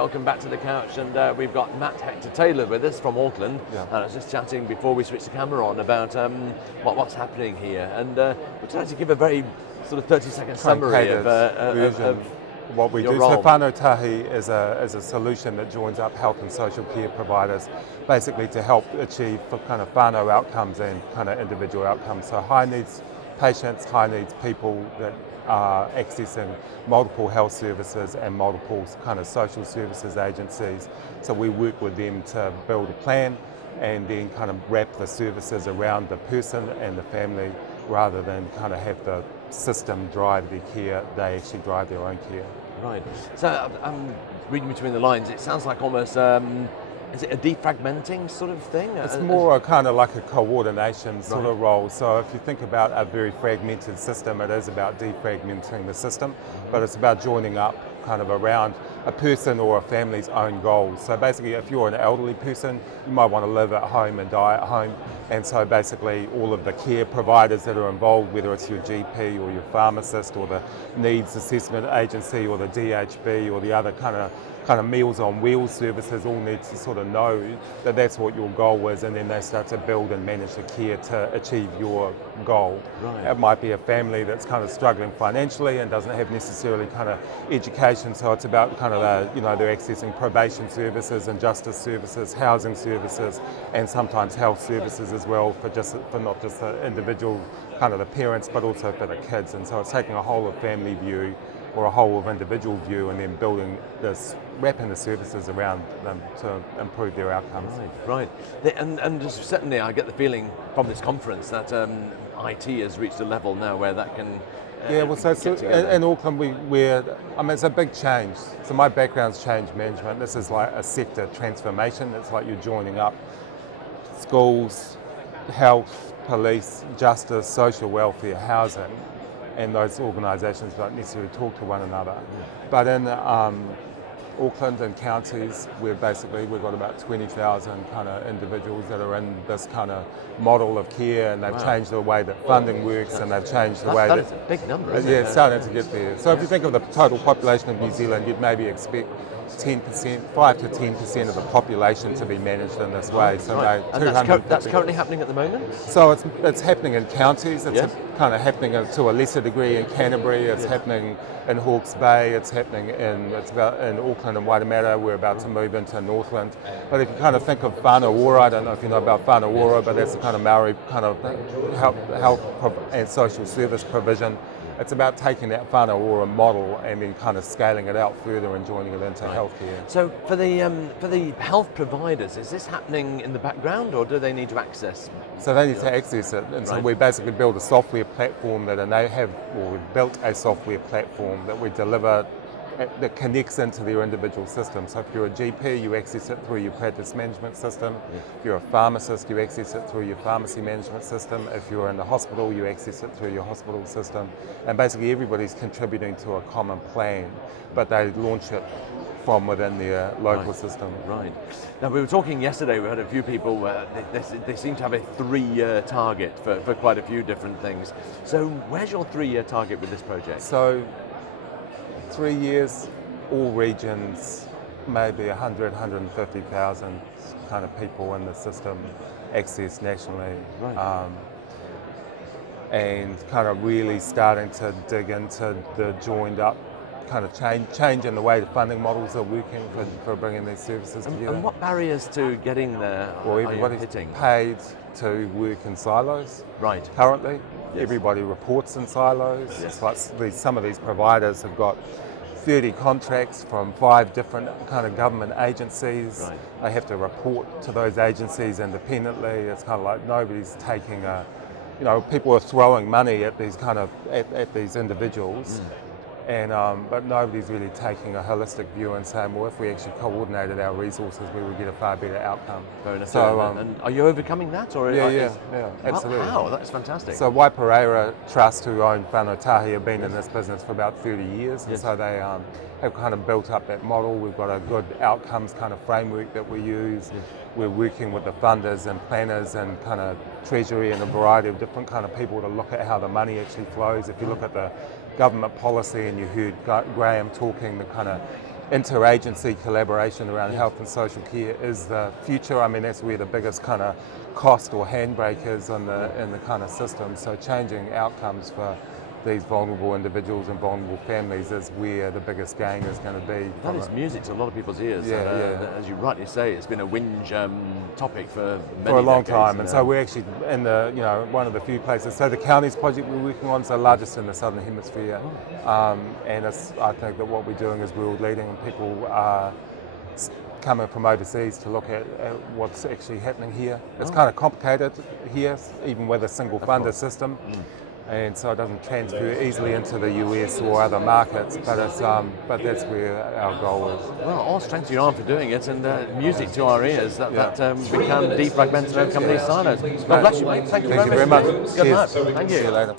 welcome back to the couch, and we've got Matt Hector-Taylor with us from Auckland. Yeah. And I was just chatting before we switched the camera on about what's happening here, and would you like to give a very sort of 30-second summary of what we your do? role? So Whanau Tahi is a solution that joins up health and social care providers, basically to help achieve kind of whānau outcomes and kind of individual outcomes. So high needs patients, high needs people that are accessing multiple health services and multiple kind of social services agencies. So we work with them to build a plan and then kind of wrap the services around the person and the family, rather than kind of have the system drive their care. They actually drive their own care. Right. So I'm reading between the lines. It sounds like almost is it a defragmenting sort of thing? It's more a kind of like a coordination sort of role. So if you think about a very fragmented system, it is about defragmenting the system, but it's about joining up kind of around a person or a family's own goals. So basically, if you're an elderly person, you might want to live at home and die at home. And so basically all of the care providers that are involved, whether it's your GP or your pharmacist or the needs assessment agency or the DHB or the other kind of Meals on Wheels services, all need to sort of know that that's what your goal is, and then they start to build and manage the care to achieve your goal. Right. It might be a family that's kind of struggling financially and doesn't have necessarily kind of education, so it's about kind of they're accessing probation services and justice services, housing services, and sometimes health services as well for not just the individual kind of the parents, but also for the kids. And so it's taking a whole of family view or a whole of individual view, and then wrapping the services around them to improve their outcomes. Right. And just certainly I get the feeling from this conference that IT has reached a level now where that can in Auckland it's a big change. So my background's change management. This is like a sector transformation. It's like you're joining up schools, health, police, justice, social welfare, housing, and those organisations don't necessarily talk to one another. But in Auckland and counties, we've got about 20,000 kind of individuals that are in this kind of model of care, and they've changed the way that funding works, and they've changed the way that... That's a big number, isn't it? Yeah, it's starting to get there. So if you think of the total population of New Zealand, you'd maybe expect 5 to 10% of the population to be managed in this way. So and that's currently happening at the moment? So it's happening in counties. It's kind of happening to a lesser degree in Canterbury. It's happening in Hawke's Bay. It's happening in Auckland and Waitemata. We're about to move into Northland. But if you kind of think of Whanau Ora, I don't know if you know about Whanau Ora, but that's the kind of Maori kind of health and social service provision. It's about taking that Whanau Ora model and then kind of scaling it out further and joining it into healthcare. So for the health providers, is this happening in the background, or do they need to access? So they need to access it, and so we basically build a software platform we've built a software platform that we deliver that connects into their individual system. So if you're a GP, you access it through your practice management system. If you're a pharmacist, you access it through your pharmacy management system. If you're in the hospital, you access it through your hospital system. And basically everybody's contributing to a common plan, but they launch it from within their local system. Right. Now, we were talking yesterday, we had a few people, they seem to have a 3-year target for quite a few different things. So where's your 3-year target with this project? So 3 years, all regions, maybe 150,000 kind of people in the system access nationally. Right. And kind of really starting to dig into the joined up kind of change in the way the funding models are working for bringing these services together. And what barriers to getting there are everybody's hitting? Paid to work in silos. Right. Currently, everybody reports in silos. Yes. It's like some of these providers have got 30 contracts from 5 different kind of government agencies. Right. They have to report to those agencies independently. It's kind of like nobody's taking people are throwing money at these at these individuals. But nobody's really taking a holistic view and saying, well, if we actually coordinated our resources, we would get a far better outcome. Fair enough. So, and are you overcoming that? Or yeah, absolutely. Wow, that's fantastic. So Waipereira Trust, who own Whanau Tahi, have been in this business for about 30 years, and so they have kind of built up that model. We've got a good outcomes kind of framework that we use. We're working with the funders and planners and kind of treasury and a variety of different kind of people to look at how the money actually flows. If you look at the government policy, and you heard Graham talking, the kind of interagency collaboration around health and social care is the future. I mean, that's where the biggest kind of cost or handbrake is in the kind of system. So changing outcomes for these vulnerable individuals and vulnerable families is where the biggest gain is going to be. That is music to a lot of people's ears. Yeah, As you rightly say, it's been a whinge topic for many for a long decades, time, and so we're actually in the one of the few places. So the counties project we're working on is the largest in the Southern Hemisphere, and I think that what we're doing is world leading, and people are coming from overseas to look at what's actually happening here. It's kind of complicated here, even with a single funder system. And so it doesn't transfer easily into the US or other markets, but that's where our goal is. Well, all strength to your arm for doing it, and music to our ears that we can defragment and overcome these silos. God bless you, mate. Thank you very much. Thank you very much. Good Cheers. luck. Thank you. See you later.